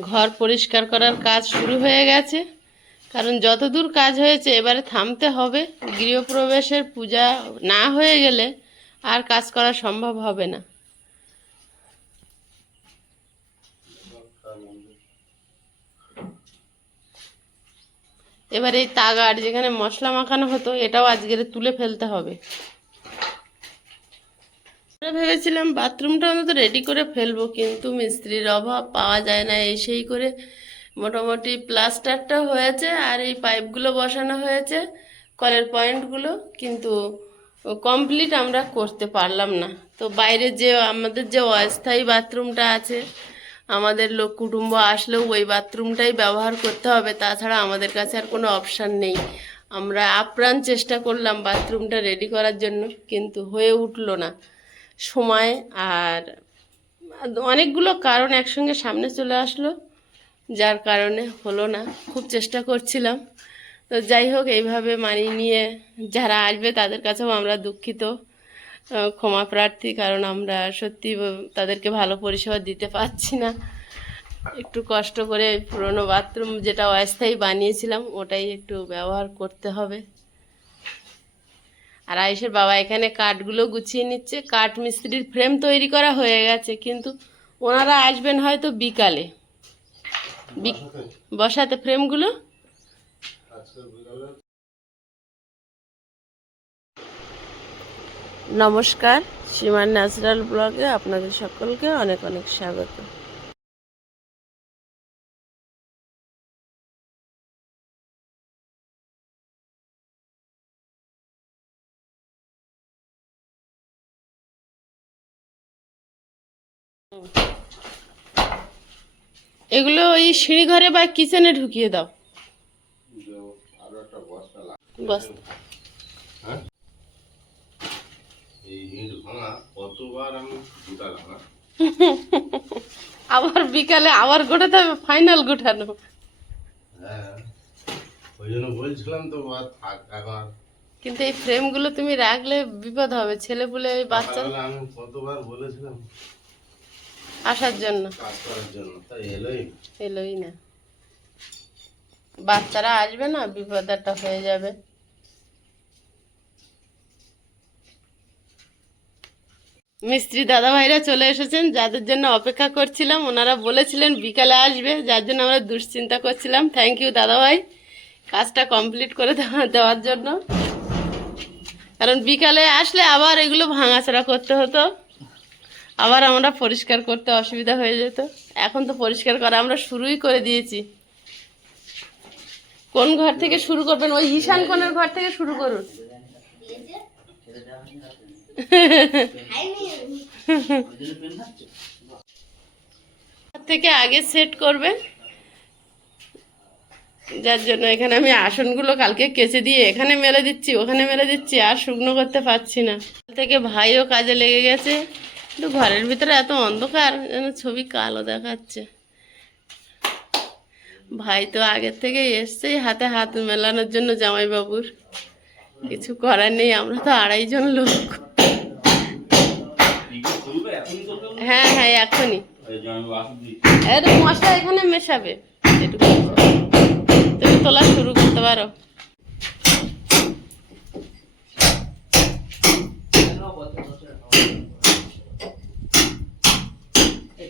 ঘর পরিষ্কার করার কাজ শুরু হয়ে গেছে। কারণ যতদূর কাজ হয়েছে, এবারে থামতে হবে। গৃহপ্রবেশের পূজা না হয়ে গেলে আর কাজ করা সম্ভব হবে না। এবার এই তাগার যেখানে মশলা মাখানো হতো, এটাও আজকের তুলে ফেলতে হবে। ভেবেছিলাম বাথরুমটা অন্তত রেডি করে ফেলব, কিন্তু মিস্ত্রির অভাব, পাওয়া যায় না এই সেই করে মোটামুটি প্লাস্টারটা হয়েছে আর এই পাইপগুলো বসানো হয়েছে, কলের পয়েন্টগুলো কিন্তু কমপ্লিট আমরা করতে পারলাম না। তো বাইরে যে আমাদের যে অস্থায়ী বাথরুমটা আছে, আমাদের লোক কুটুম্ব আসলেও ওই বাথরুমটাই ব্যবহার করতে হবে, তাছাড়া আমাদের কাছে আর কোনো অপশান নেই। আমরা আপ্রাণ চেষ্টা করলাম বাথরুমটা রেডি করার জন্য, কিন্তু হয়ে উঠল না। সময় আর অনেকগুলো কারণ একসঙ্গে সামনে চলে আসলো, যার কারণে হলো না, খুব চেষ্টা করছিলাম। তো যাই হোক, এইভাবে মানিয়ে নিয়ে যারা আসবে তাদের কাছেও আমরা দুঃখিত ক্ষমা প্রার্থী, কারণ আমরা সত্যি তাদেরকে ভালো পরিষেবা দিতে পারছি না। একটু কষ্ট করে পুরোনো বাথরুম যেটা অস্থায়ী বানিয়েছিলাম, ওটাই একটু ব্যবহার করতে হবে। আর আয়ুষের বাবা এখানে কাঠগুলো গুছিয়ে নিচ্ছে কাঠ মিস্ত্রির ফ্রেম তৈরি করা হয়ে গেছে কিন্তু ওনারা আসবেন হয়তো বিকালে। বসাতে? ফ্রেমগুলো নমস্কার সীমার ন্যাচারাল ব্লগে আপনাদের সকলকে অনেক অনেক স্বাগত। এগুলো ওই সিঁড়ি ঘরে বা কিচেনে ঢুকিয়ে দাও। আবার বিকালে আবার গোটাতে হবে ফাইনাল গোটানো। কিন্তু এই ফ্রেমগুলো তুমি রাখলে বিপদ হবে ছেলে ওই বাচ্চা আমি কতবার বলেছিলাম আসার জন্য। কাজ করার জন্য তাই এলোই। না। এলোই না। বাচ্চারা আসবে না বিপদ একটা হয়ে যাবে। মিস্ত্রি দাদা ভাইরা চলে এসেছেন যাদের জন্য অপেক্ষা করছিলাম ওনারা বলেছিলেন বিকালে আসবে যার জন্য আমরা দুশ্চিন্তা করছিলাম। থ্যাংক ইউ দাদা ভাই কাজটা কমপ্লিট করে দেওয়া- দেওয়ার জন্য। কারণ বিকালে আসলে আবার এগুলো ভাঙাচড়া করতে হতো। আবার আমরা পরিষ্কার করতে অসুবিধা হয়ে যেত। এখন তো পরিষ্কার করা আমরা শুরুই করে দিয়েছি। কোন ঘর থেকে শুরু করবেন? ওই ঈশান কোণের ঘর থেকে শুরু করুন। থেকে আগে সেট করবে যার জন্য এখানে আমি আসনগুলো কালকে কেচে দিয়ে এখানে মেলে দিচ্ছি, ওখানে মেলে দিচ্ছি, আর শুকনো করতে পারছি না। থেকে ভাইও কাজে লেগে গেছে। কিন্তু ঘরের ভিতরে এত অন্ধকার, যেন ছবি কালো দেখাচ্ছে। ভাই তো আগের থেকে এসছেই হাতে হাত মেলানোর জন্য জামাইবাবুর। কিছু করার নেই, আমরা তো আড়াইজন লোক। হ্যাঁ হ্যাঁ এখনই। মশলা এখানে মেশাবে। তুমি তোলা শুরু করতে পারো।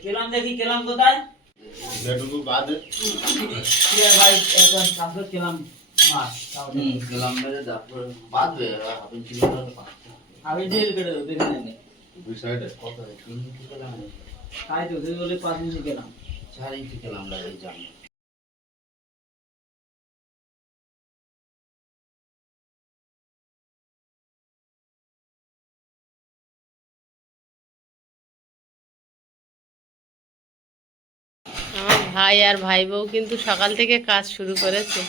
কেলাম দেখি কেলাম কোথায়? যেটুকু বাদে কি ভাই এখন সামনে কেলাম মাছ গেলাম মেরে তারপরে বাঁধবে হাফিন চিনি আমি জেল কেটে দেবো দেখে নেই দুই সাইডে কত তিন ইঞ্চি গেলাম তাই তো বলে পাঁচ ইঞ্চি কেলাম চার ইঞ্চি গেলাম লাগে জানি ভাই আর ভাই বউ কিন্তু সকাল থেকে কাজ শুরু করেছে।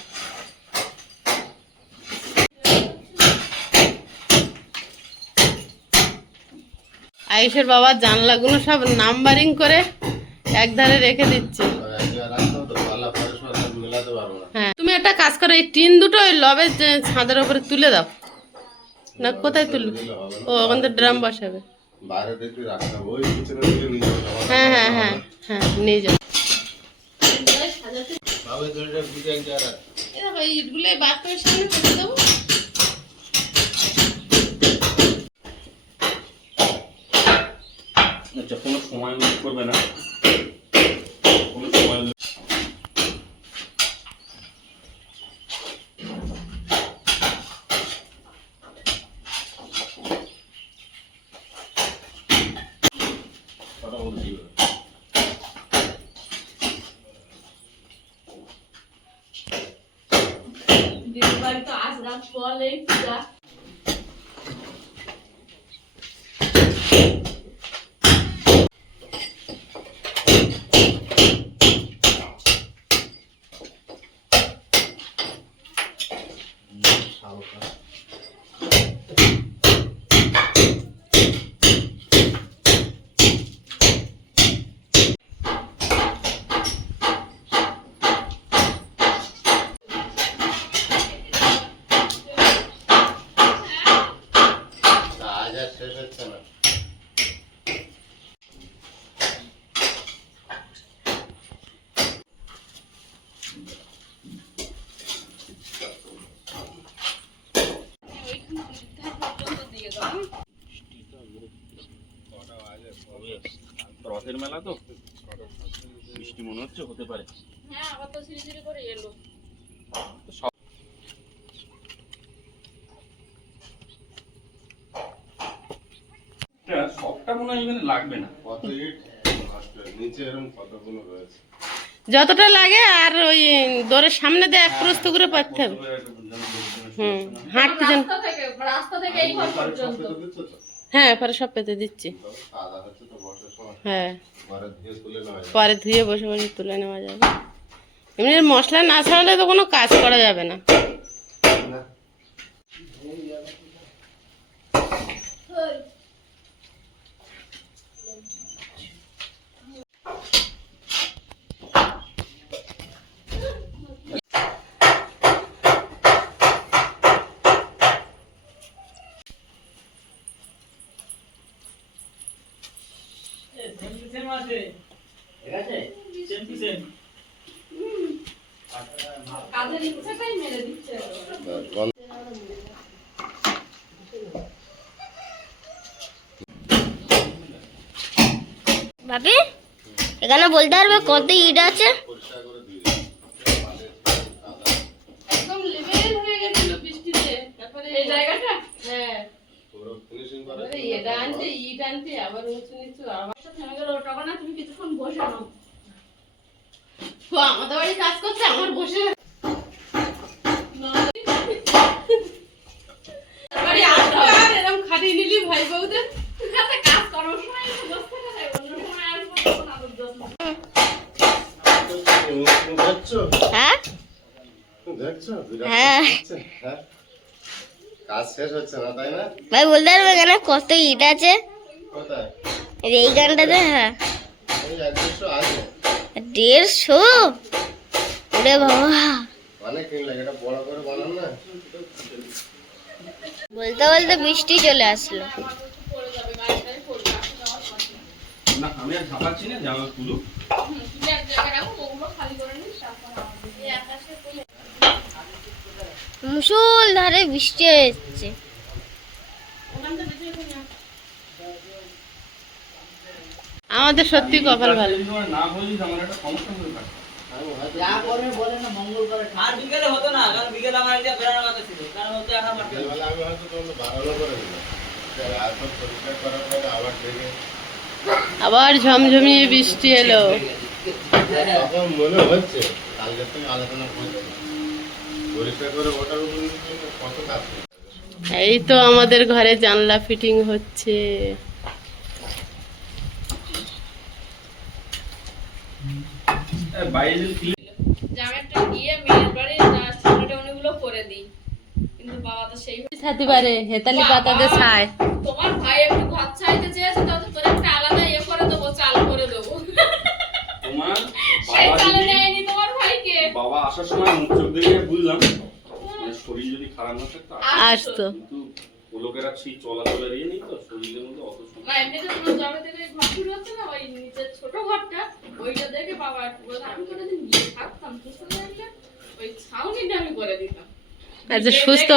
আয়ুষের বাবার জানলাগুলো সব নাম্বারিং করে একধারে রেখে দিচ্ছে। হ্যাঁ তুমি একটা কাজ করো এই টিন দুটো ওই লবের ছাদের উপরে তুলে দাও। না কোথায় তুলবে? ও ওখান তো ড্রাম বসাবে। হ্যাঁ হ্যাঁ হ্যাঁ হ্যাঁ নিয়ে যাও হবে দড়িটা এই ইটগুলো সামনে ফেলে দেবো। আচ্ছা কোনো সময় মিস করবে না কোনো সময় কথা বলছি দিদির বাড়ি তো আজ রাত পরেই পূজা হালকা কাজ আর শেষ হচ্ছে না রথের মেলা তো বৃষ্টি মনে হচ্ছে হতে পারে হ্যাঁ আবার তো সিঁড়ি সিঁড়ি করে এলো সবটা মনে হয় এখানে লাগবে না। কত ইট? নিচে এরকম কতগুলো রয়েছে? যতটা লাগে আর ওই দোরের সামনে দিয়ে এক প্রস্ত করে পারতে হবে হুম হাঁটতে যেন হ্যাঁ পরে সব পেতে দিচ্ছি। হ্যাঁ। পরে ধুয়ে বসে বসে তুলে নেওয়া যাবে। এমনি মশলা না ছাড়ালে তো কোনো কাজ করা যাবে না সেম আছে ঠিক আছে সেম টু সেম কাজের ইচ্ছাটাই মেরে দিচ্ছে গন্ধ ভাবি এখানে বলতে পারবে কত ইট আছে পরিষ্কার করে ধুয়ে একদম লেভেল হয়ে গেছিল বৃষ্টিতে তারপরে এই জায়গাটা হ্যাঁ পুরো ফিনিশিং করে তারপরে এটা আনতে ইট আনতে আবার উঁচু নিচু আবার থেমে গেল ওটা না তুমি কিছুক্ষণ বসে নাও। ও, আমাদের বাড়ি কাজ করছে আমার বসে না। বাড়ি আসবে খাটিয়ে নিলি ভাই বউদের কাজ করার সময় একটু বসতে থাকে অন্য সময় আসব তখন আদর যত্ন দেখছ হ্যাঁ? হ্যাঁ। ভাই, বলতে কত আছে? এই হ্যাঁ। দেড়শো? বাবা। বলতে বলতে বৃষ্টি চলে আসলো। আমি আর ঝাপাচ্ছি না জামা তুলো তুমি এক জায়গায় রাখো ওগুলো খালি করে নিস তারপর আবার এই আকাশে ফুলে মুসুল ধারে বৃষ্টি হচ্ছে। আমাদের সত্যি কপাল ভালো। আবার ঝমঝমিয়ে বৃষ্টি এলো। মনে হচ্ছে কালকে আলোচনা করছি। এই তো আমাদের ঘরে জানলা ফিটিং হচ্ছে। ছাতি পারে হেতালি পাতাতে ছায়। তোমার ভাই একটু চাইতে চেয়েছে তো তোর একটা আলাদা ইয়ে করে দেবো চাল করে দেবো। তোমার সেই চালে নেয়নি ভাইকে বাবা আসার সময় মুখ চোখ দেখে বুঝলাম। মানে শরীর যদি খারাপ না থাকতো আসতো কিন্তু ও লোকেরা সেই চলাচলের ইয়ে নেই তো শরীরের মধ্যে অত সময় না এমনিতে তোমার জবে থেকে ঘর শুরু হচ্ছে না? ওই নিচের ছোট ঘরটা ওইটা দেখে বাবা একটু বলে আমি কোনোদিন গিয়ে থাকতাম বুঝতে পারি করে দিতাম। আচ্ছা সুস্থ।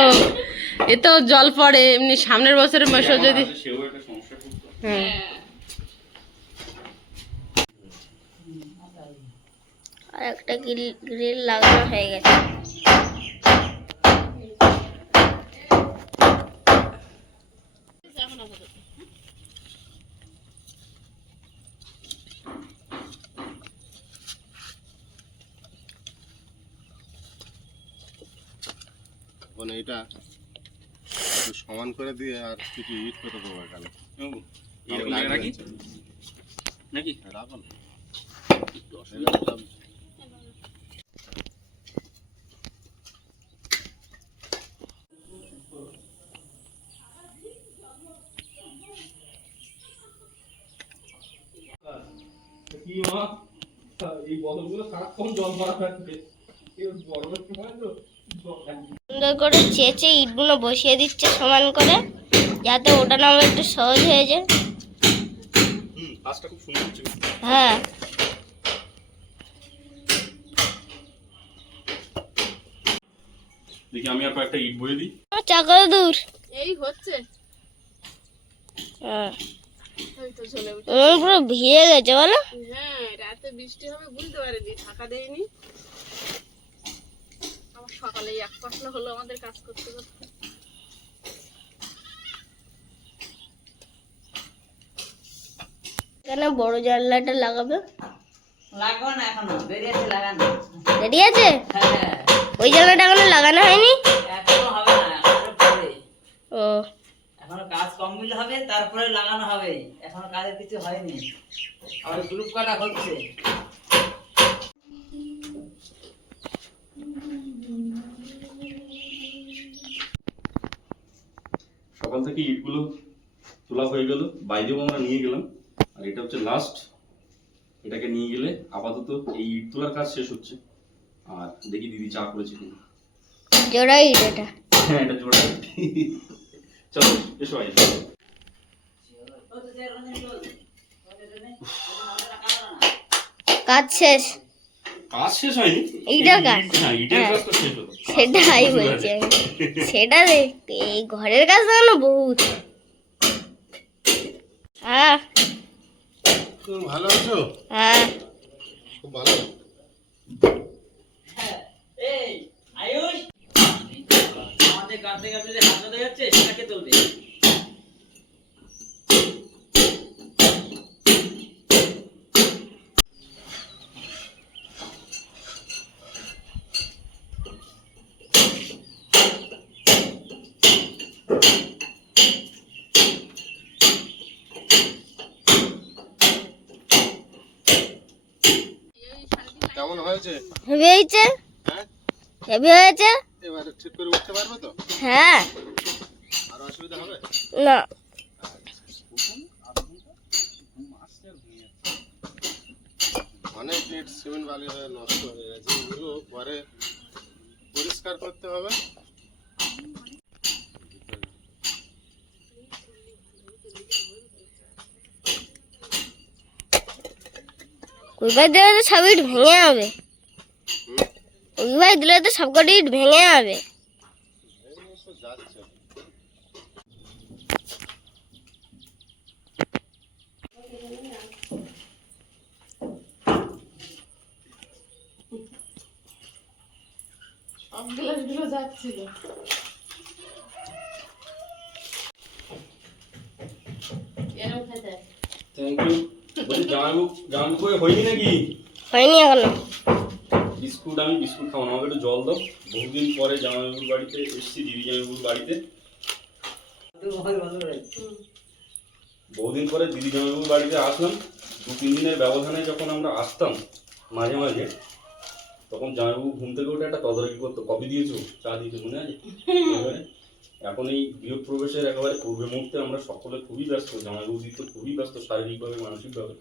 এ তো জল পড়ে এমনি সামনের বছরের মাসে যদি সেও একটা সমস্যা করতো হ্যাঁ। আর একটা গ্রিল গ্রিল লাগানো হয়ে গেছে। মানে এটা সমান করে দিয়ে আর কিছু ইট করে দেবো এখানে? নাকি? রাখুন কি মা এই বোতলগুলো সারাক্ষণ জল ভরা থাকবে গরমের সময় তো সুন্দর করে চেঁচে ইটগুলো বসিয়ে দিচ্ছে সমান করে যাতে ওটা নামে একটু সহজ হয়ে যায়। হ্যাঁ। দেখি আমি আর কয়েকটা ইট বয়ে দিই। চাকর দূর। এই হচ্ছে। হ্যাঁ। এই তো চলে উঠে পুরো ভিজে গেছে বলো। হ্যাঁ রাতে বৃষ্টি হবে বুঝতে পারিনি ঢাকা দেয়নি। আবার সকালে এক পশলা হলো আমাদের কাজ করতে করতে। এখানে বড় জানলাটা লাগাবে? লাগবে না এখনও বেরিয়েছে লাগানো। রেডি আছে? হ্যাঁ। ওই জানলাটা এখনও লাগানো হয়নি? কাজ হবে তারপরে লাগানো হবে। এখনও কাজের কিছু হয়নি। আবার গ্রুপ কাটা হচ্ছে? সকাল থেকে ইটগুলো তোলা হয়ে গেল। বাইরেও আমরা নিয়ে গেলাম। আর এটা হচ্ছে লাস্ট এটাকে নিয়ে গেলে আপাতত এই ইট তোলার কাজ শেষ হচ্ছে। আর দেখি দিদি চা করেছে কিনা। জোড়া ইট এটা। হ্যাঁ এটা জোড়া ইট। চলো এসো আই কাজ শেষ। কাজ শেষ হয়নি? এইটার কাজ? হ্যাঁ। কাজ তো শেষ হলো। সেটাই বলছি সেটা দেখতে এই ঘরের কাজ লাগানো বহুত। হ্যাঁ। তুমি ভালো আছো? হ্যাঁ। খুব ভালো। এই আয়ুষ। আমাদের কাঁদতে কাঁদতে যে হাত যাচ্ছে সেটাকে তুলবে? কেমন হয়েছে? হেভি হয়েছে? হ্যাঁ? হেভি হয়েছে? এবারে ঠিক করে উঠতে পারবে তো? হ্যাঁ। আর অসুবিধা হবে? না। অনেক ইট সিমেন্ট বালি হয়ে নষ্ট হয়ে গেছে। এগুলো পরে পরিষ্কার করতে হবে। কুইবার দিলে তো সব ইট ভেঙে যাবে। কুইবার দিলে তো সবকটি ইট ভেঙে যাবে। গ্লাসগুলো যাচ্ছিল। থ্যাংক ইউ হয়নি নাকি? হয়নি এখনও। বিস্কুট আমি বিস্কুট খাব না আমাকে একটু জল দাও। বহুদিন পরে জামাইবাবুর বাড়িতে এসেছি দিদি জামাইবাবুর বাড়িতে। বহুদিন পরে দিদি জামাইবাবুর বাড়িতে আসলাম। দু তিন দিনের ব্যবধানে যখন আমরা আসতাম মাঝে মাঝে তখন জামাইবাবু ঘুম থেকে উঠে একটা তদারকি করতো। কফি দিয়েছ? চা দিয়েছ মনে আছে? এখন এই গৃহপ্রবেশের একেবারে পূর্বে মুহূর্তে আমরা সকলে খুবই ব্যস্ত জামাইবাবু দিদি তো খুবই ব্যস্ত শারীরিকভাবে মানসিকভাবে।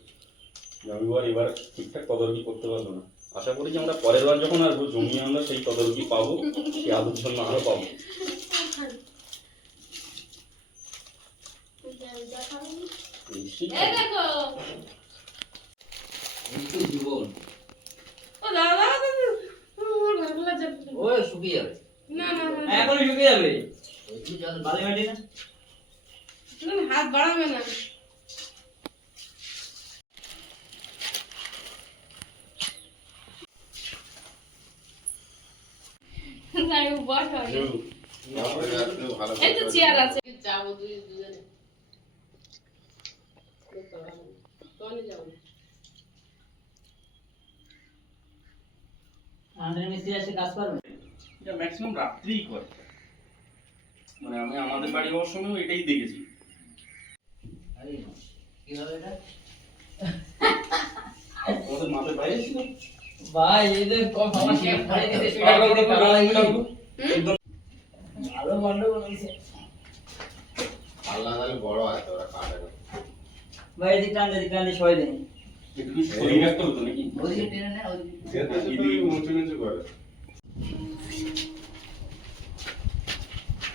জামাইবাবু আর এবার ঠিকঠাক তদারকি করতে পারল না। আশা করি যে আমরা পরের বার যখন আসব জমিয়ে আমরা সেই তদারকি পাবো সেই আলোর জন্য আরও পাবো। ও শুকিয়ে যাবে। না না না এখন শুকিয়ে যাবে। একটু জল বালি মাটি না তুমি হাত বাড়াবে না যাই হোক, বস হবে। তারপরে রাত্রে ভালো এই তো করে চেয়ার আছে যাব দুই দুজনে তখন যাব না আমাদের মিস্ত্রি আসে কাজ করবে এটা ম্যাক্সিমাম রাত্রেই করে মানে আমি আমাদের বাড়ি হওয়ার সময়ও এটাই দেখেছি। বাইরে ছিল ভাই কম দিতে ভালো আল্লাহ তাহলে বড় আছে ওরা কাটে ভাই এদিক টান এদিক টান দিয়ে সবাই দেন একটু কিছু রাখতে হতো নাকি? ওদিকে টেনে নেয় ওদিকে। সে তো শুধু মুচু মুচু করে টান টান ওদিকে টান সোজা দেখ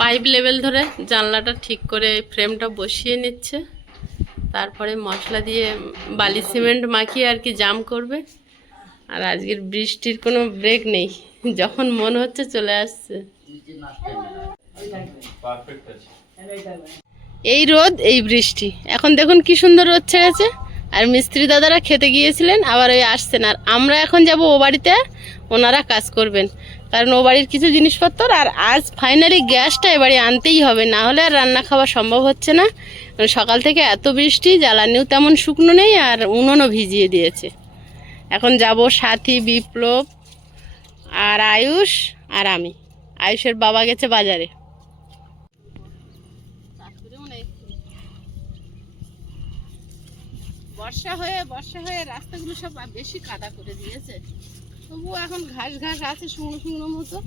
পাইপ লেভেল ধরে জানলাটা ঠিক করে ফ্রেমটা বসিয়ে নিচ্ছে। তারপরে মশলা দিয়ে বালি সিমেন্ট মাখিয়ে আর কি জাম করবে। আর আজকের বৃষ্টির কোনো ব্রেক নেই। যখন মন হচ্ছে চলে আসছে। এই রোদ এই বৃষ্টি। এখন দেখুন কি সুন্দর রোদ ছেড়েছে। আর মিস্ত্রি দাদারা খেতে গিয়েছিলেন আবার ওই আসছেন। আর আমরা এখন যাব ও বাড়িতে ওনারা কাজ করবেন। কারণ ও বাড়ির কিছু জিনিসপত্র আর আজ ফাইনালি গ্যাসটা এবারে আনতেই হবে, না হলে আর রান্না খাওয়া সম্ভব হচ্ছে না। সকাল থেকে এত বৃষ্টি, জ্বালানিও তেমন শুকনো নেই আর উনুনও ভিজিয়ে দিয়েছে। এখন যাব সাথী, বিপ্লব আর আয়ুষ আর আমি। আয়ুষের বাবা গেছে বাজারে। বর্ষা হয়ে বর্ষা হয়ে রাস্তাগুলো সব বেশি কাদা করে দিয়েছে। তবুও এখন ঘাস ঘাস আছে শুকনো শুকনো মতো।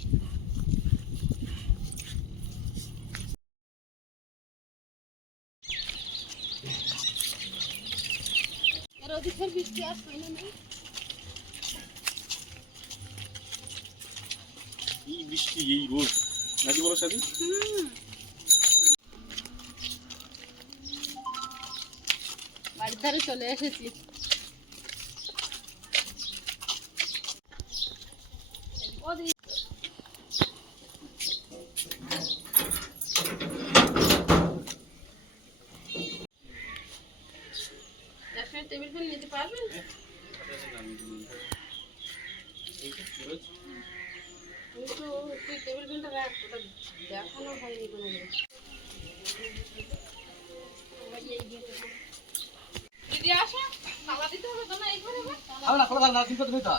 ওদিকের বৃষ্টি? এই বৃষ্টি এই রোদ নাকি বলো সাথী? বাড়ির ধারে চলে এসেছি টেবিল ফ্যান নিতে পারবেন কিন্তু তুই টেবিল ফ্যানটা রাখ ওটা দেখানো হয়নি কোনো দিদি আসো। খাওয়া দিতে হবে তোমরা এই ঘরে না খোলা না কিন্তু তুমি তো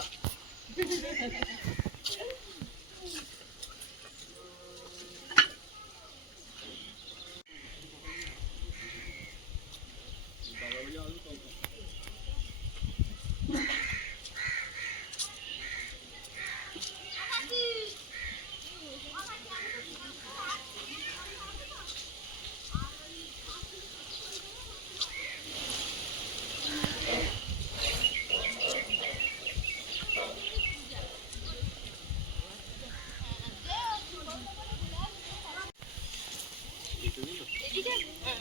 আসতে দিদি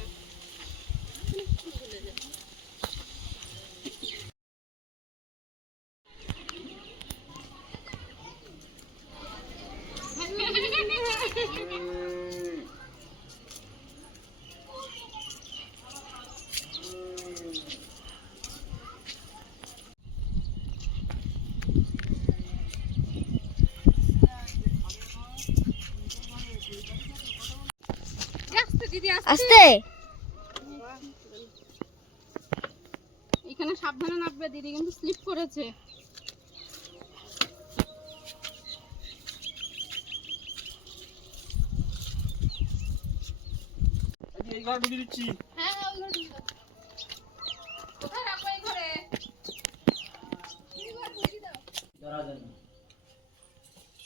আসতে। এখানে সাবধানে নামবে দিদি কিন্তু স্লিপ করেছে। দিচ্ছি হ্যাঁ হ্যাঁ ওই ঘরে। কোথায় রাখব এই ঘরে।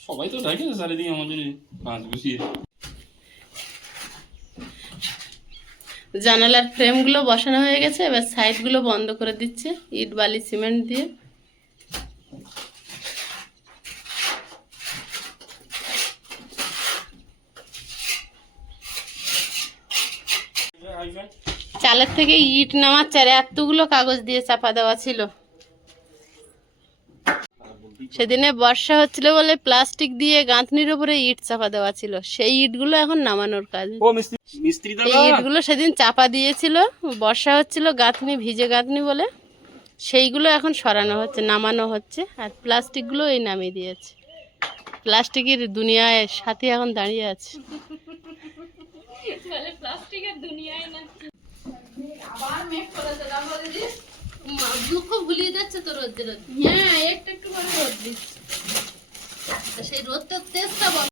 সবাই তো ডাকে চারিদিকে আমাদের কাজ গুছিয়ে জানালার ফ্রেমগুলো বসানো হয়ে গেছে, এবার সাইডগুলো বন্ধ করে দিচ্ছে, ইট, বালি, সিমেন্ট দিয়ে। চালের থেকে ইট নামাচ্ছে আর এতগুলো কাগজ দিয়ে চাপা দেওয়া ছিল। সেদিনে বর্ষা হচ্ছিল বলে প্লাস্টিক দিয়ে গাঁথনির উপরে ইট চাপা দেওয়া ছিল, সেই ইটগুলো এখন নামানোর কাজ। এই দাদা ইটগুলো সেদিন চাপা দিয়েছিল বর্ষা হচ্ছিল গাঁথনি ভিজে গাঁথনি বলে। সেইগুলো এখন সরানো হচ্ছে নামানো হচ্ছে আর প্লাস্টিকগুলো এই নামিয়ে দিয়েছে। প্লাস্টিকের দুনিয়ায় সাথে এখন দাঁড়িয়ে আছে। প্লাস্টিকের দুনিয়ায় না আবার মেঘ করেছে দেখো দিদি দুঃখ ভুলিয়ে যাচ্ছে তো রোদ্রে হ্যাঁ একটু একটু করে রোদ দিচ্ছে। সেই রোদটা তেজটা